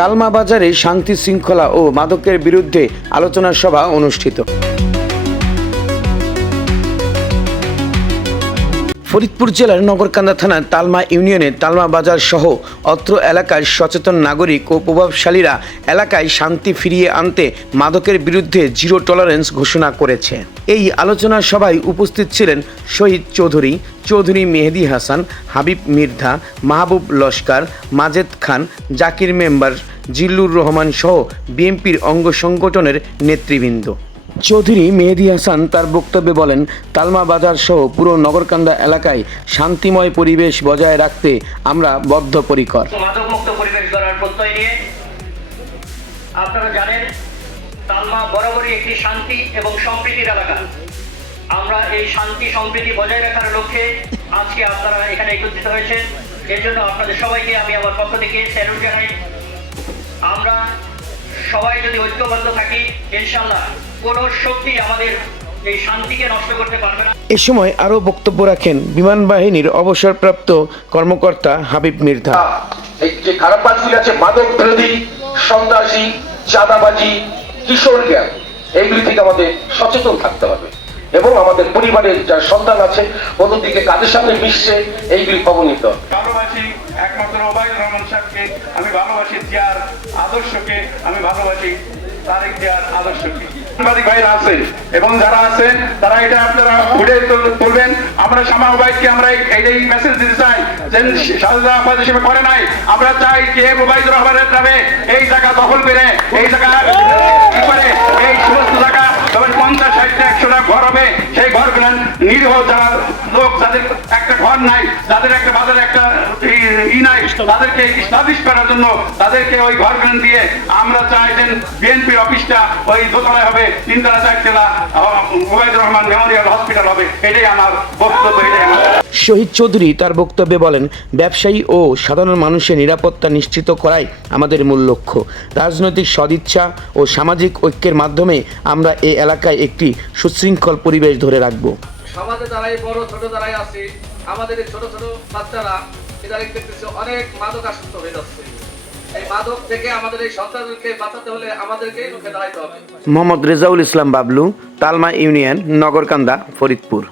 তালমা বাজারে শান্তি শৃঙ্খলা ও মাদকের বিরুদ্ধে আলোচনা সভা অনুষ্ঠিত। ফরিদপুর জেলার নগরকান্দা থানার তালমা ইউনিয়নের তালমা বাজার সহ অত্র এলাকার সচেতন নাগরিক ও প্রভাবশালীরা এলাকায় শান্তি ফিরিয়ে আনতে মাদকের বিরুদ্ধে জিরো টলারেন্স ঘোষণা করেছে। এই আলোচনা সভায় উপস্থিত ছিলেন শহীদ চৌধুরী, চৌধুরী মেহেদি হাসান, হাবিব মির্ধা, মাহবুব লস্কর, মাজেদ খান, জাকির মেম্বার, জিল্লুর রহমান সহ বিএনপির অঙ্গ সংগঠনের নেতৃবৃন্দ। চৌধুরী মেহেদি হাসান তার বক্তব্যে বলেন, তালমা বাজার সহ পুরো নগরকান্দা এলাকায় শান্তিময় পরিবেশ বজায় রাখতে আমরা বদ্ধপরিকর। মাদকমুক্ত পরিবেশ গড়ার প্রত্যয় নিয়ে আপনারা জানেন তালমা বরাবরই একটি শান্তি এবং সম্প্রীতির এলাকা। আমরা এই শান্তি সম্প্রীতি বজায় রাখার লক্ষ্যে আজকে আপনারা এখানে একত্রিত হয়েছেন। এর জন্য আপনাদের সবাইকে আমি আমার পক্ষ থেকে স্যালুট জানাই। আমরা সবাই যদি ঐক্যবদ্ধ থাকি, ইনশাআল্লাহ কোনো শক্তি আমাদের এই শান্তিকে নষ্ট করতে পারবে না। এ সময় আরও বক্তব্য রাখেন বিমান বাহিনীর অবসরপ্রাপ্ত কর্মকর্তা হাবিব মির্ধা। এই যে খারাপ কাজগুলি আছে, মাদক বিরোধী, সন্ত্রাসী, চাঁদাবাজি, কিশোর গ্যাং, এইগুলি থেকে আমাদের সচেতন থাকতে হবে এবং আমাদের পরিবারের যারা সন্তান আছে ওদের দিকে কাদের সাথে মিশছে এইগুলি খবর নিতে হবে। ভালোবাসি একমাত্র ওবায়দুর রহমান সাহেবকে, আমি ভালোবাসি জিয়ার আদর্শকে, আমি ভালোবাসি তারেক জিয়ার আদর্শকে। সাংবাদিক ভাইরা আছেন এবং যারা আছেন তারা এটা আপনারা ফুটে তুলবেন। আমরা শামা ওবায়দকে আমরা এই মেসেজ দিতে চাই যে শাহজাহাবাদ হিসেবে করে নাই, আমরা চাই যে ওবায়দুর রহমানের নামে এই জায়গা দখল করে এই জায়গা কি করে এই সমস্ত জায়গা তখন 50-60-100টা ঘর হবে। সেই ঘরগুলো নিরীহ যারা লোক যাদের একটা ঘর নাই, যাদের একটা বাজারে একটা নাই, তাদেরকে স্টাবলিশ করার জন্য তাদেরকে ওই ঘরগুলো দিয়ে আমরা চাই যে বিএনপির অফিসটা ওই দোতলায় হবে, 3তলা 4তলা ওবায়দুর রহমান মেমোরিয়াল হসপিটাল হবে। এটাই আমার বক্তব্য, এটাই আমার। শহীদ চৌধুরী তার বক্তব্যে বলেন, ব্যবসায়ী ও সাধারণ মানুষের নিরাপত্তা নিশ্চিত করাই আমাদের মূল লক্ষ্য। রাজনৈতিক সদিচ্ছা ও সামাজিক ঐক্যের মাধ্যমে আমরা এই এলাকায় একটি সুশৃঙ্খল পরিবেশ ধরে রাখব। সমাজে যারাই বড় ছোট যারাই আছে, আমাদের এই ছোট ছোট বাচ্চারা এদের দেখতেছে অনেক মাদক আসক্ত হয়ে যাচ্ছে। এই মাদক থেকে আমাদের এই সন্তানদেরকে বাঁচাতে হলে আমাদেরকেই রুখে দাঁড়াতে হবে। মোহাম্মদ রেজাউল ইসলাম বাবলু, তালমা ইউনিয়ন, নগরকান্দা, ফরিদপুর।